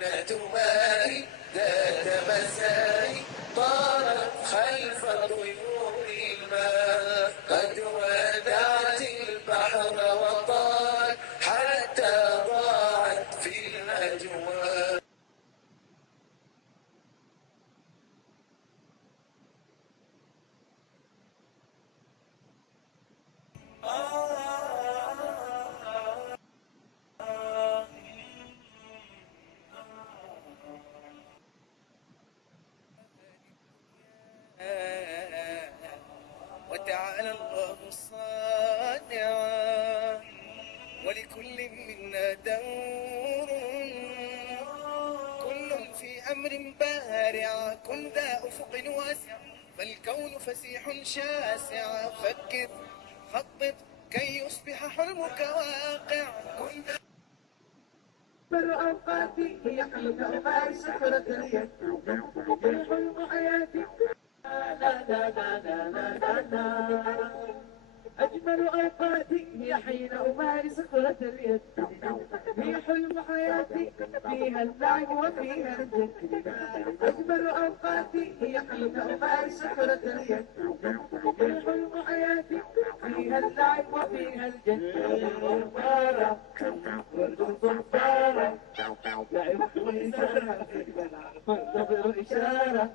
نجماي ذات مساي طارت خلف طيور الماء قد ودعت البحر وطارت حتى ضاعت في الأجواء. وتعالى الله الصانع ولكل منا دور كل في أمر بارع كن ذا أفق واسع فالكون فسيح شاسع فكر خطط كي يصبح حلمك واقع كن أجمل أوقاتي هي حين أمارس كرة اليد هي حلم حياتي لا لا لا لا لا لا لا. أجمل أوقاتي هي حين أمارس كرة اليد هي حلم حياتي فيها اللعب وفيها الجد. أجمل أوقاتي هي حين أمارس كرة اليد هي حلم حياتي فيها اللعب وفيها الجد. صنفارة ورد صنفارة لعب وإشارة فانتظر إشارة